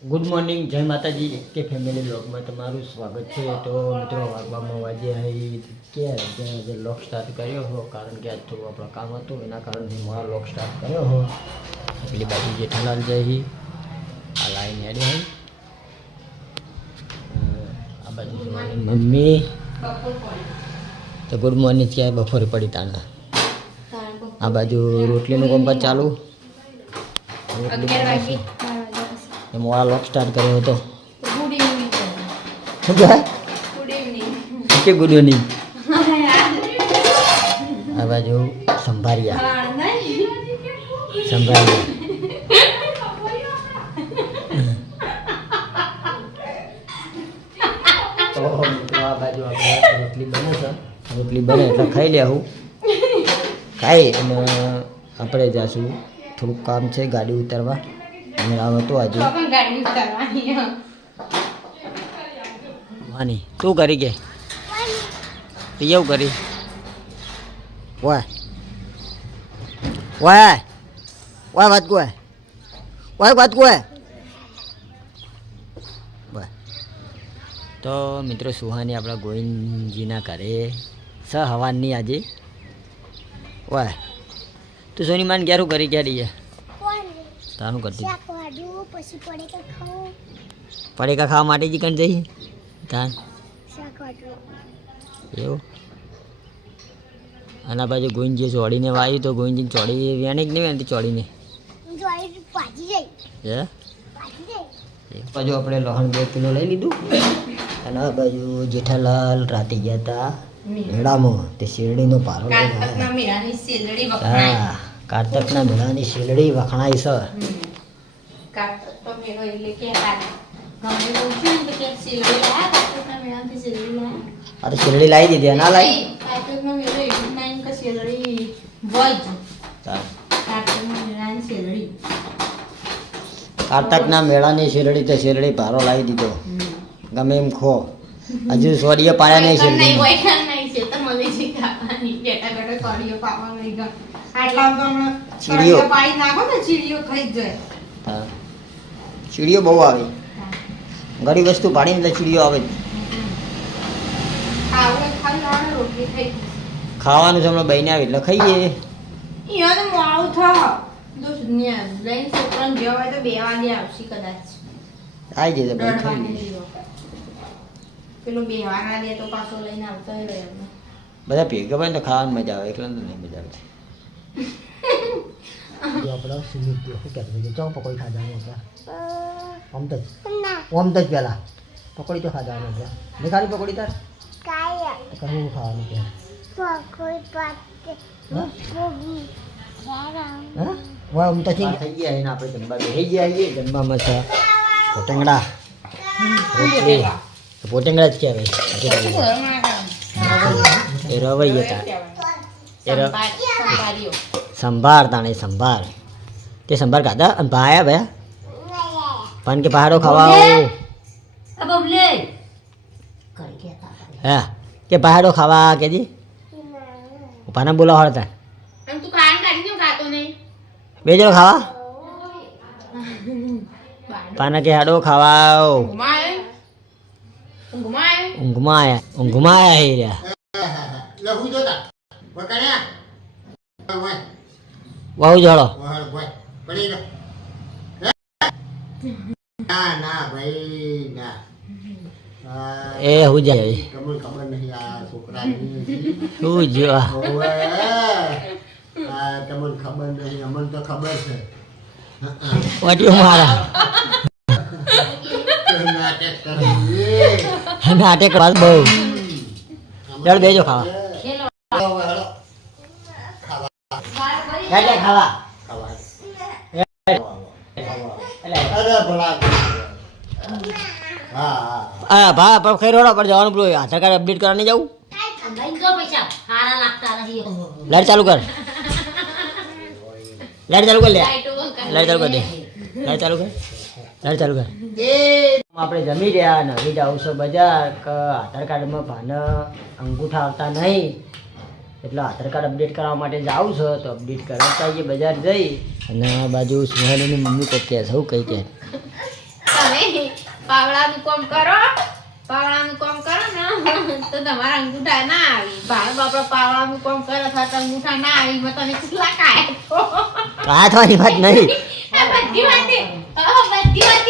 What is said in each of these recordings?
Good morning, જય માતાજી કે ફેમિલી બ્લોગમાં તમારું સ્વાગત છે। તો મિત્રો વાગવામાં વાજે કે લોક સ્ટાર્ટ કર્યો હો, કારણ કે આજ થોડું આપણું કામ હતું, એના કારણે મારા લોક સ્ટાર્ટ કર્યો હો। એટલી બાજુ જેઠાલાલ જઈ આ લાઈન હેડે હોય, આ બાજુ મમ્મી તો ગુડ મોર્નિંગ ક્યાંય બપોરે પડી તાના, આ બાજુ રોટલીનું કામકાજ ચાલુ। મોડા લોક સ્ટાર્ટ કર્યો હતો। ગુડ ઇવનિંગ શું કહેવાય? ગુડ ઇવનિંગ કે ગુડ ઇવનિંગ। આ બાજુ સંભારિયા તો મિત્રો આ બાજુ આપણે રોટલી બને છે, રોટલી બને એટલે ખાઈ લેવું, ખાઈ અને આપણે જઈશું, થોડુંક કામ છે ગાડી ઉતારવા, મેળાવ હતો આજે। વાની તું કરી કે તો એવું કરી વાય વાય વાય વાત કો વાય વાત કો તો મિત્રો સુહાની આપણા ગોવિંદજીના ઘરે સ હવાની આજે વાય તું સોની માન ક્યારું કરી ક્યાં રહીએ તારું કરતી પડેકા ખાવા માટે જ કણ જઈએ તાન એવું। આના બાજુ ગોવિંદજી ચોડીને વાયું તો ગોવિંદજી ચોડી વેણી જ નહીં વેણતી ચોડીને હે બાજુ આપણે લહણ 2 કિલો લઈ લીધું, અને આ બાજુ જેઠાલાલ રાતે ગયા હતા મેળામાં, તે શેરડીનો પારો હા કારતકના મેળાની શેરડી વખણાય છે। આ તો શેરડી લાવી દીધી, ના લાવી કારતકના મેળાની શેરડી તો શેરડી ભારો લાવી દીધો, ગમે એમ ખો, હજુ સોડીએ પાયા નહીં શેરડી ચીડીઓ બહુ આવે, ગરીબ વસ્તુ પાડીને એટલે ચીડીઓ આવે। ખાવાનું જમણો બહીને આવે એટલે ખાઈએ। આવી જશે બધા ભેગા હોય તો ખાવાની મજા આવે, એટલે નહીં મજા આવે। આપણે શું કહેતો ચો પકોડી ખાવાનું હતા ઓમ તો જ પેલા પકોડી તો ખાવાનું હતા, નહીં ખાલી પકોડી તાર કહું ખાવાનું ત્યાં આમ તો થઈ ગયા એને આપણે જમવા બેસી ગયા આવીએ। જમવામાં છે પોટેંગડા રોટલી, પોટેંગડા જ કહેવાય એ રવૈયા તાર એ સંભાર તાણે સંભાર, તે સંભાર ખાધા અને ભાયા ભયા પણ કે પહાડો ખાવા હા કે પહાડો ખાવા કે જી પાના બોલાવા હતા બે જણો ખાવા પાના કે હાડો ખાવા ઊંઘમાં આયા હે રહ્યા વાવ જળો એ હું જાય શું જો તમને ખબર નહીં, અમને તો ખબર છે વાટીઓ મારા નાટક વાત બહુ જળ બેજો ખાવા ખાવા હા ભા પણ ખેર રોડો પર જવાનું, પેલું આધાર કાર્ડ અપડેટ કરવા નહીં જવું? લાઈટ ચાલુ કર, લાઈટ ચાલુ કર લે, લાઈટ ચાલુ કર દે, લાઈટ ચાલુ કર, લાઈટ ચાલુ કર। આપણે જમી રહ્યા ને હવે જાઉં છું બજાર, આધાર કાર્ડમાં ભાને અંગૂઠા આવતા નહીં, એટલે આધાર કાર્ડ અપડેટ કરવા માટે જાઉં છું, તો અપડેટ કરાવતા આવીએ બજાર જઈ। અને આ બાજુ સુહાનીની મમ્મી કોઈ કહે છે, હું કઈ કહે તમે પાવડાનું કામ કરો ને તો તમારા અંગૂઠા ના આવી ભાઈ બાપડા પાવડાનું કામ કરે તો અંગૂઠા ના આવી મેં તને કેટલા કાયા કાથવાની વાત નહીં. બધી વાતે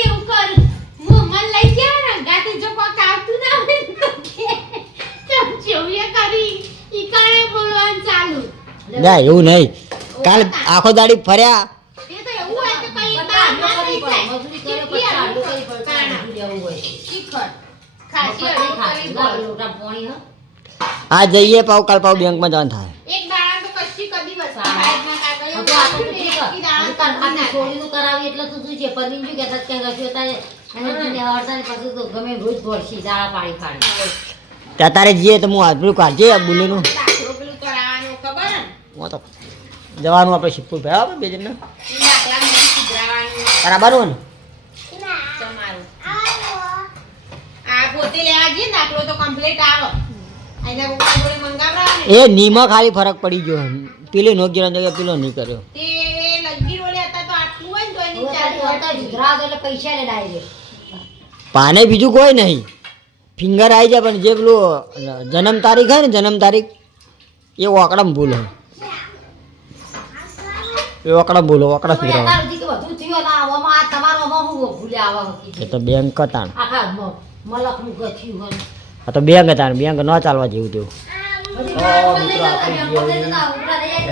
એવું કરું હું મન લઈ જાવ ને ગાતે જો કોઈ આવતું ના હોય ને તો કે ચમચીએ કરી ઈ કાણે બોલવાનું ચાલુ ના એવું નહીં. કાલ આખો દાડી ફર્યા એ તો એવું હોય કે કઈ કામ ના થઈ જાય મજૂરી કરે પછી આલુ કરી પડતા દેવું હોય શીખર ખાસી અડી કરી લોટા પોણી હ આ જઈએ પાવ કાલ પાવ બેંકમાં જવાનું થાય. એક દાડા તો કચ્છી કદી બસ સાહેબના કાગળિયો કી દાડા છોડીનું કરાવી એટલે તો શું છે પદીન જો કહેતા કે રસ્યો તારે અને જીને હડતાની પાછું તો ગમે રોજ દોડશી દાડા પાડી ત્યાં તારે જઈએ તો હું હાથરું કાઢજે આ બુલીનું દાખલો પેલું કરાવવાનું ખબર ને હું તો જવાનું આપણે શીખવું ભાઈ આપણે બે જણને ઈ દાખલા મને સુધરાવાનું બરાબર ને તમારું આ પોતે લેવા જઈએ ને દાખલો તો કમ્પ્લીટ આવે એના પપ્પા જોડે મંગાવરાવે ને એ નીમાં ખાલી ફરક પડી ગયો. પેલી નોકરીનો જગ્યાએ પેલો નહીં કર્યો. તે લગી રોડે હતા તો આટલું હોય ને તો એની ચાલી ગુજરાત એટલે પૈસા લે ડાયરેક્ટ પાને બીજું કોઈ નહીં. ફિંગર આવી જાય પણ જે પેલું જન્મ તારીખ હોય ને જન્મ તારીખ એ ઓકડામાં ભૂલ હોય. એ ઓકડા ભૂલો ઓકડા ફેરવા અત્યાર સુધી કે બધું થયું ના આવવામાં આ તમારો આમાં હું ભૂલે આવા એ તો બેંક હતા ને. આખા મલક નું ગથ્યું હોય આ તો બેંક હતા ને બેંક ન ચાલવા જેવું તેવું.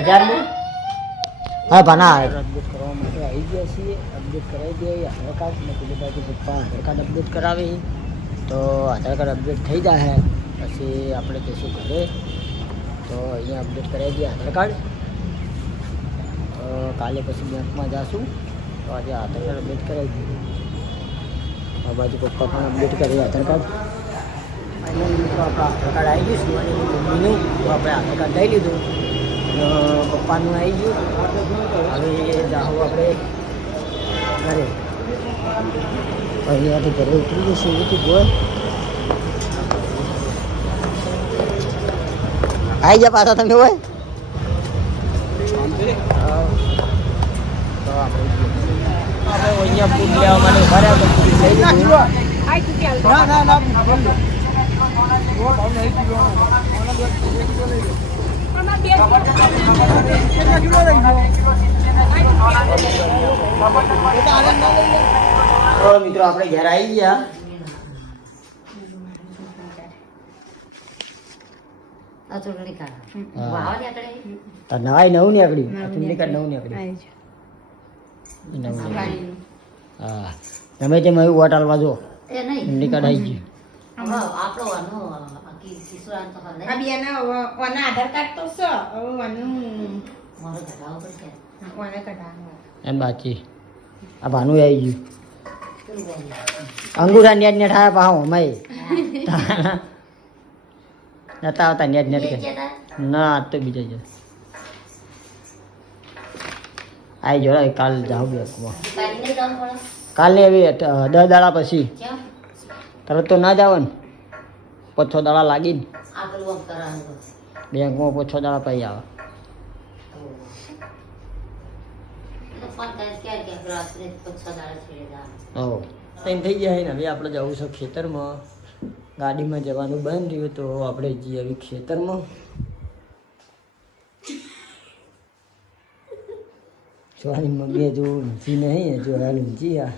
બજારમાં હા ભાના અપડેટ કરવા માટે આવી ગયા છીએ. અપડેટ કરાવી દઈએ આધાર કાર્ડ ને પેલી બાજુ પપ્પા આધાર કાર્ડ અપડેટ કરાવે તો આધાર કાર્ડ અપડેટ થઈ જાય પછી આપણે જઈશું ઘરે. તો અહીંયા અપડેટ કરાવી દઈએ આધાર કાર્ડ. તો કાલે પછી બેંકમાં જઈશું તો આજે આધાર કાર્ડ અપડેટ કરાવી દઈએ. આ બાજુ પપ્પા પણ અપડેટ કરીએ આધાર કાર્ડ. ફાઇનલ મિત્રો આપણે આધાર કાર્ડ આવી ગયું અને મમ્મીનું તો આપણે આધાર કાર્ડ લઈ લીધું. પપ્પાનું આવી ગયું. હવે જાઓ આપણે ઘરે. અહીંયાથી ઘરે ઉતરી જશે એવું બોલ. આવી જા પાછા તમે હોય તો આપણે અહીંયા ફૂડ લેવા માટે ભર્યા તો ફૂડ લઈ લીધું. તો મિત્રો આપણે ઘરે આવી ગયા. આ ચૂંટણી કાઢ વાવની આકડે તો નવાઈ નવું નીકળી. ચૂંટણી કાર્ડ નવું નીકળી. હા તમે તેમ એવું વોટ આલવા જો એ નહીં ચૂંટણી કાર્ડ આવી ગયું. આપણો આનો કિશોરાન તો આ ખબર બેના ઓના આધાર કાર્ડ તો છે હવે ઓનું મારો ઘટાડો પડશે ઓને કઢાવવાનું એમ બાકી આ ભાનું આવી ગયું. પેલું બોલી અંગૂઠા નેટ નેટ આવ્યા પાહો મય નતા આવતા નેટ નેટ કે ના આજ તો બીજા જ આવી જો કાલ જાઓ બેંકમાં. કાઢી નહીં જવું પડે કાલને એવી 10 દાડા પછી કેમ તરત તો ના જાવ ને 5-6 દાડા લાગીને આ પેલું આમ કરવાનું બેંકમાં 5-6 દાડા પછી આવે. તો ફોન કરે કે રાત્રે 5 દાડા છેડે જવાનું હો ટાઈમ થઈ જાય ને હવે આપણે જવું છે ખેતરમાં. ગાડીમાં જવાનું બંધ રહ્યું તો આપણે જઈએ હવે ખેતરમાં. સોની મમ્મીએ જો ઊંચી નહીં જો હાલ ઊંચી આ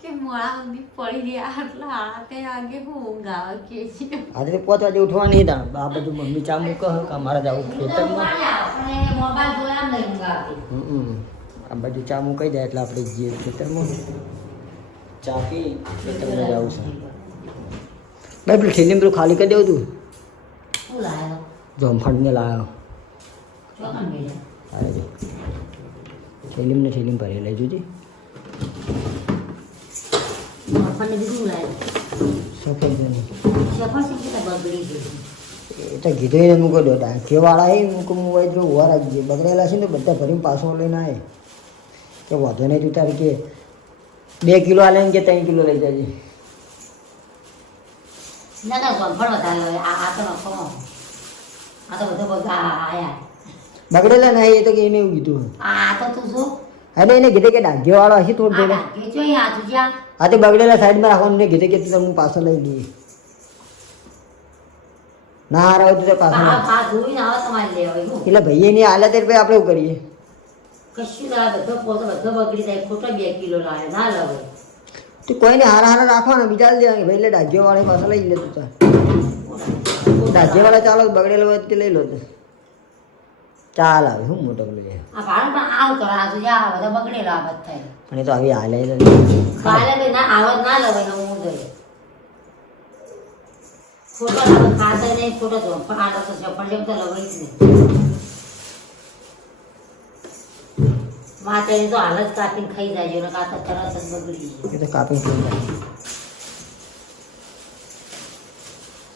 કે મોળા ઊંધી પડી રહ્યા આટલા હાથે આગે હું ઊંઘ આવે કે છે આજે 5 વાગે ઉઠવા નહીં તા આ બધું મમ્મી ચા મૂકે કે અમારે જવું ખેતરમાં. આપણે મોબાઈલ જોયા નહીં ઊંઘ આવતી આ બધું ચા મૂકાઈ જાય એટલે આપણે જઈએ ખેતરમાં. ચા પી ખેતરમાં જવું છે. ભાઈ પેલું થેલીમાં પેલું ખાલી કરી દેવું તું શું લાવ્યો જોમફળને લાવ્યો. ચોકન મેળે આવે થેલીમાં ભરી લઈ જોજે. આપણને બીજું લાવ્યો સફેદ નહીં સફળ શીખી બગડી ગઈ એ તો કીધું એને મૂકો દો ડાંખીવાળા એ મૂકો મોબાઈલ જો ઉભા રાખજે બગડેલા છે ને બધા ભરીને પાછો લઈને આવે કે વધુ નહીં તું તારે કે 2 કિલો આલે ને કે 3 કિલો લઈ જજે. ના ના ગંફળ વધારે હોય આ તો નખો આ તો બધો બધા આયા બગડેલા નહીં એ તો કે એને એવું કીધું. આ તો તું જો અને એને કીધે કે ડાઘ્યો વાળો હશે થોડું થોડું આ જો અહીં હાથ જ્યાં આ તે બગડેલા સાઈડમાં રાખવાનું ને કીધે કે તમને પાછો લઈ લઈએ ના હાર હોય તો પાછો આ આ જોઈને આવે તમારે લેવાય હું એટલે ભાઈ એની હાલત એટલે આપણે એવું કરીએ કશું ના બધો પોતો બધો બગડી જાય ખોટા 2 કિલો લાવે ના લાવે તો કોઈને હારા હારા રાખવાના બીજા લઈ દેવાની ભાઈ એટલે ડાઘ્યો વાળો પાછો લઈ લે તું ચાલ ડાઘ્યો વાળા ચાલો બગડેલો હોય તે લઈ લો તો ચાલ આવે શું મોટો પેલો છે આ ભાડું પણ આવ કરો આ જો આ બધા બગડેલા આ બધ થાય પણ એ તો આવી હાલે કાલે ભાઈ ના આવત ના લવાય ને હું દે ફોટો ખાતા નહીં ફોટો તો પણ આ તો ચપડ જેમ તો લવાય જ નહીં માતે તો હાલત કાપીને ખાઈ જાય ને કાતા તરત જ બગડી જાય એ તો કાપી જાય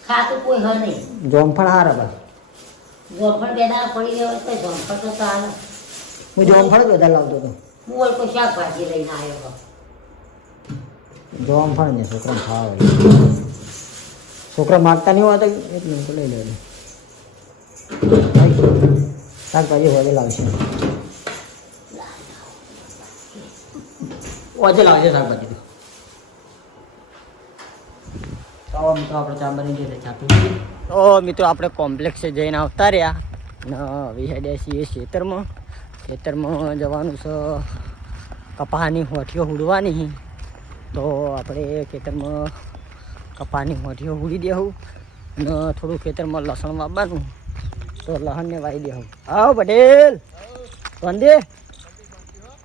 ખાતું કોઈ હ નહીં જોમફળ હારા બસ જોફળ બેડા પડી ગયો તો જોફળ તો ચાલે હું જોમફળ જ વધારે લાવતો હતો હું ઓલ કોઈ શાકભાજી લઈને આવ્યો જોમફળ ને છોકરા ખાવા છોકરા માગતા નહીં હોતા એક મિનિટ લઈ લેવાનું શાકભાજી વધે લાવશે ઓછે લાવશે શાકભાજી તો મિત્રો આપણે ચા બની ગઈ ચા પી તો મિત્રો આપણે કોમ્પ્લેક્સે જઈને આવતા રહ્યા ને હવે હેડ્યા છીએ ખેતરમાં જવાનું છે કપાની હોઠીઓ હુડવાની તો આપણે ખેતરમાં કપાની હોઠીઓ હુડી દેવું અને થોડું ખેતરમાં લસણ વાવવાનું તો લસણને વાવી દેવું આવ પટેલ વંદે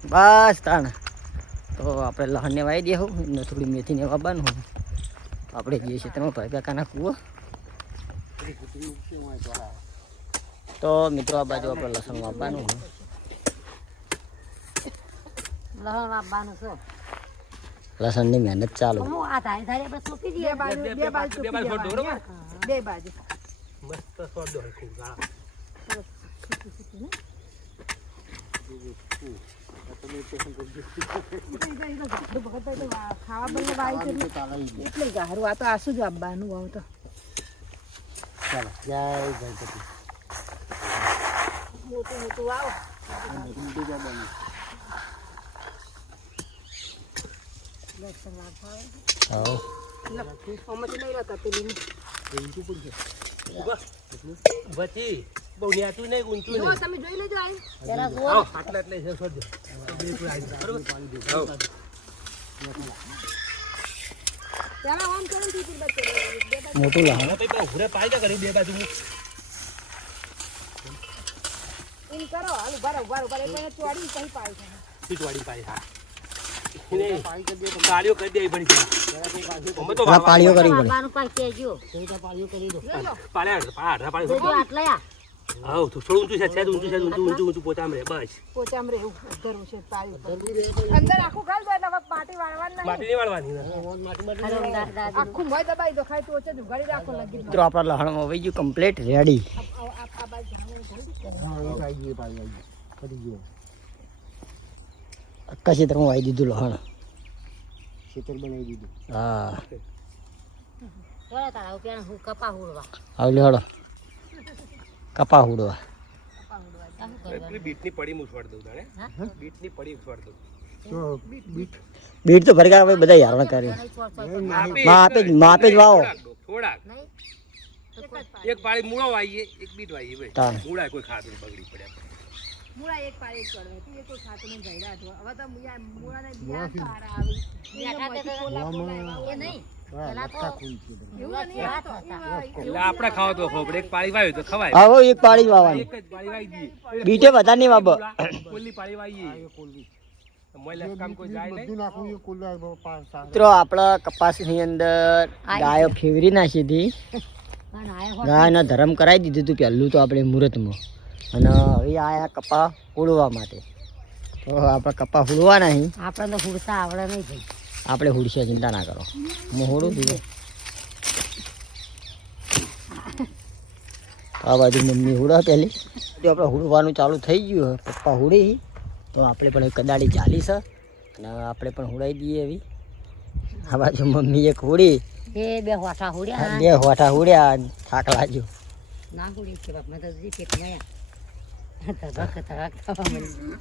બસ તાણ તો આપણે લસણને વાવી દેવું ને થોડી મેથીને વાવવાનું આપણે જઈએ ખેતરમાં ભાઈ કાકાના કૂવો તો મિત્રો આ બાજુ આપણે લસણ વાવવાનું લહણ વાપવાનું છો લસણની મહેનત ચાલુ હું આ ધારે ધારે બસ સોંપી દઈએ બે બાજુ બે બાજુ મસ્ત સ્વાદ હોય ખૂબ ખાવા બને વાય એટલે ગારું આ તો આસુ જ આપવાનું આવ તો ચાલો જય ગણપતિ મોટું મોટું આવો પછી બહુ નેતું નહીં ઊંચું નહીં તમે જોઈ લેજો આઈ જરા જુઓ આવો આટલા એટલે છે સોજો ચાલો આમ કરો દીકરી બચ્ચે મોટું લહણ ઘરે પાઈ જા કરી બે બાજુ ઇન કરો હાલ ઉભા ઉભા એક મિનિટ ચોડી કઈ પાઈ છે પીટવાડી પાઈ હા એને પાળીઓ કરી દે પડી છે અમે તો આ પાળીઓ કરી પડે વાપવાનું પાઈ કેજો પાળીઓ કરી દો પાળ્યા પાળી જોજો આટલા આવ તો થોડું ઊંચું છે ઊંચું પોતામ રે બસ પોચામ રહેવું ધરું છે પાયું અંદર આખું ખાલ દો એટલે પાટી વાળવાનું નહીં માટી નહીં વાળવાની આખું મોય દબાઈ દો ખાઈ ટોચે જ ઉગાડી રાખો લગી મિત્રો આપણા લહણમાં આવી ગયું કમ્પ્લીટ રેડી આ બાજુ આખા ક્ષેત્રમાં વાવી દીધું લહણ હા થોડા તારા ઉપર હું કપા હુડવા આવલે હળો કપા હુડવા બીટની પડી મૂછવાડ દઉં તારે બીટની પડી મૂછવાડ દઉં બીટ તો ભરગા ભાઈ બધા યાર કરે માપે જ વાવો થોડાક એક પાળી મૂળો વાઈએ એક બીટ વાઈએ ભાઈ મૂળા કોઈ ખાતું બગડી પડ્યા મૂળા એક પાડે એક ચડવે તું એક ખાતું ને ગઈડા છો હવે તો મૂળા ને બિયા સારા આવી એ નહીં પેલા તો એવું નહીં આ તો એટલે આપણે ખાવા તો ખબર એક પાળી વાવ્યું તો ખવાય આવો એક પાળી વાવવાની એક જ પાળી વાવી દઈએ બીટે વધારે નહીં વાવો કોલની પાળી વાવીએ મોય કામ કોઈ જાય નહીં મિત્રો આપણા કપાસની અંદર ગાયો ફેવરી નાખી હતી પણ આયા ગાયનો ધર્મ કરાવી દીધું હતું પહેલું તો આપણે મુહૂર્તમાં અને હવે આયા કપા હુડવા માટે તો આપણે કપા હુડવા નહીં આપણે તો હુડતા આવડે નહીં ભાઈ આપણે હુડશે ચિંતા ના કરો હું હુડું દીધું આ બાજુ મમ્મી હુડા પહેલી જો આપણે હુડવાનું ચાલુ થઈ ગયું પપ્પા હુડી તો આપણે પણ કદાળી ચાલી છે અને આપણે પણ હુડાઈ દઈએ એવી આ બાજુ મમ્મી એક હુડી એ બે હોઠા હુડ્યા બે હોઠા હુડ્યા થાક લાગ્યો ના હુડી કે બાપ મેં તો જી પેક નયા ધબક ધબક થવા મળી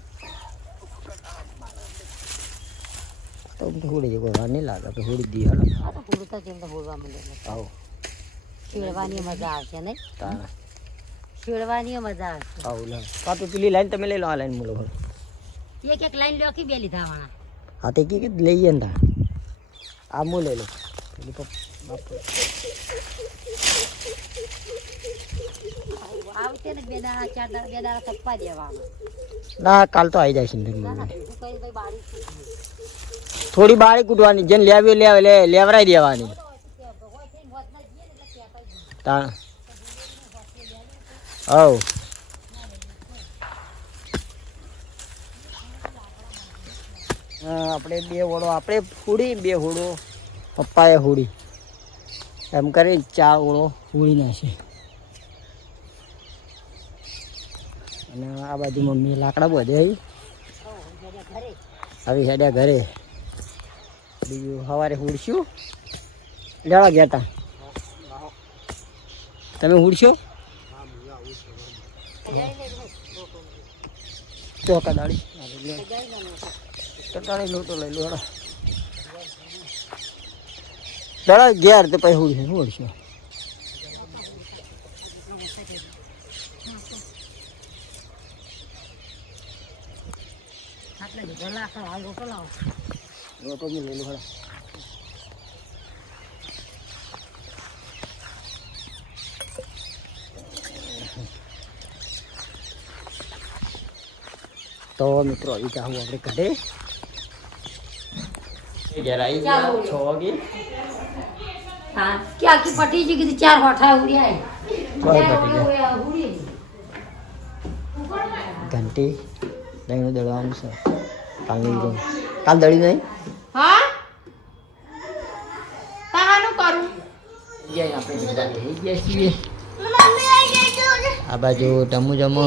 તો હોળી જે કોઈ વાર નહીં લાગે આપણે હોળી દી હાલો આ તો પૂરું તો જેમ તો બોલવા માંડે આવો શેડવાની મજા આવશે નહીં તારા શેડવાની મજા આવશે આવો લે કાં તો પેલી લાઈન તમે લઈ લો આ લાઈન મૂલો એક લાઈન લ્યો કે બે લીધા વાળા હા તે કે લઈએ ને તા આ મૂ લઈ લો પેલી આવશે ને બે દાડા ચાર દાડા બે દાડા તપવા દેવામાં ના કાલ તો આવી જાય છે ના ના બીજું કઈ કઈ બારી છે થોડી બાળી કૂટવાની જેને લેવી લેવરાઈ દેવાની તા હવ આપણે બે હોડો આપણે ફૂડી બે હોડો પપ્પાએ હોડી એમ કરી 4 હોડો ફૂડી નાખે અને આ બાજુ મમ્મી લાકડા બધે આવી હેડ્યા ઘરે બીજું સવારે હુડશું લેવા ગયા તા તમે હુડશો ચોકા દાડી ટટાણી લોટો લઈ લો હેડો દાડા ઘેર તે પછી હુડશું લોટો લઈ લો હેડો તો મિત્રો આવી જાઉં આપણે ઘરે ઘેર આવી ગયા 6 વાગે હા કે આખી પટી જ કીધી 4 હોઠા ઉડ્યા ઘંટી દહીંનું દળવાનું છે કાલ દળી નહીં હા તાહાનું કરું આપણે બધા બેસી ગયા છીએ આ બાજુ ટમુ જમો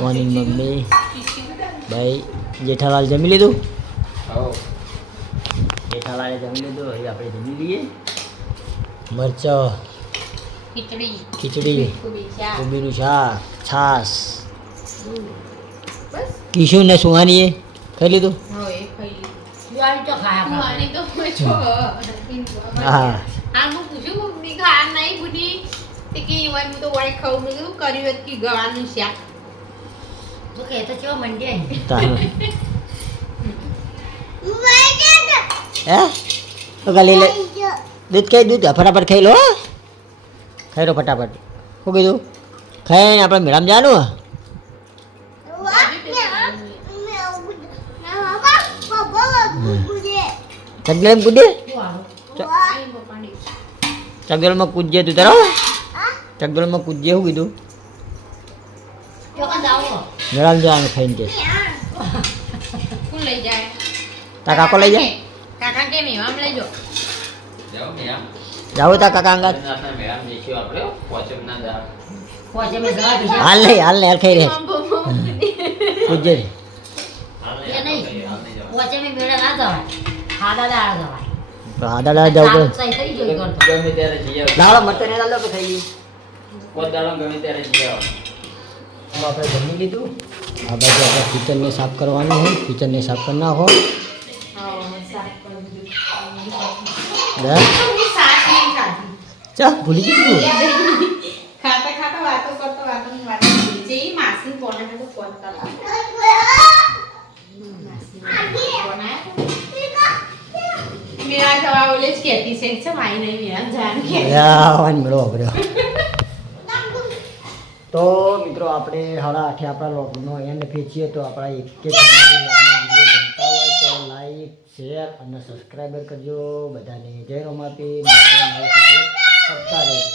મોની મમ્મી ભાઈ જેઠાલાલ જમી લીધું જેઠાલાલે જમી લીધું હવે આપણે જમી લઈએ મરચાં ખીચડી કોબીનું શાક છાશ કિશોર ને સુહાનીએ ખાઈ લીધું દિવાળી તો ખાયા હા આનું પૂછ્યું મમ્મી ખા નહીં બુડી તે કે ઈવન તો વાળી ખાવું મેં કીધું કર્યું હતું કે ગળાનું શાક તો કે તો ચેવા મંડ્યા તારું હે તો ગાલી લે દૂધ ખાઈ દૂધ ફટાફટ ખાઈ લો ખાઈ લો ફટાફટ શું કીધું ખાઈને આપણે મેળામાં જવાનું ચગડેલ કૂદે ચગડેલમાં કૂદજે તું તારો ચગડેલમાં કૂદજે શું કીધું મેળામાં જવાનું ખાઈને છે કોણ લઈ જાય તા કાકો લઈ જાય કાકા કે મેવામ લઈ જો જાઓ તા કાકા અંગાત પોચે મે જવા બીજા હાલ નહીં હાલ ખાઈ રહે કૂદજે એ નહીં પોચે મે મેળા ના જવાય ખાડા દાડા જવાય દાદા જાવ સહી થઈ ગયો કરતો લાવો મટન ને લાલો કે થઈ આપણે જમી લીધું આ બાજુ આપણે કિચનને સાફ કરવાનું હોય કિચનને સાફ કરી નાખો ચા ભૂલી ગયું ખાતા ખાતા વાતો કરતો વાતો જે માસી કોને તો ફોન કરતા મેરા જવા બોલે જ કહેતી છે કે માઈ નહીં મેરા જાન કે મેળો વાપર્યો તો મિત્રો આપણે 8:30 આપણા લોગનો એન્ડ ફેંચીએ તો આપણા એક વિડીયો ગમતા હોય તો લાઈક શેર અને સબસ્ક્રાઈબર કરજો બધાને જય રોમાપી કરતા રહેજો.